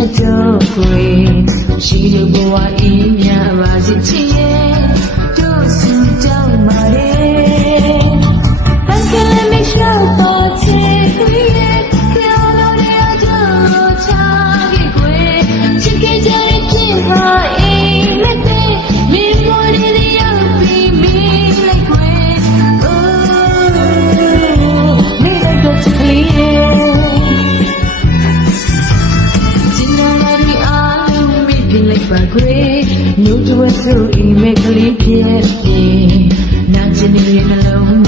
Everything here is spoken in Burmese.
တော့ခွေရှိလို့ဘဝအေးမြပါစေချစ်ရဲ့တို့စုတောင်းပါလေဘယ်ကလေးမရှောက်ပါချစ်ခွေပြောလို့ရတော့ချာခဲ့ခွေချစ်ခဲ့ကြတဲ့ဖြစ်ပါအေးလက်တဲ့မင်းပေါ်လေးရောက်ပြီးမင်းလိုက်ခွေအိုးမင်းလိုက်တော့ချစ်ကလေးခွေညို့တွဲဆိုအိမ်မက်ကလေးပြည့်ပြည့်နာကျင်နေတဲ့နှလုံး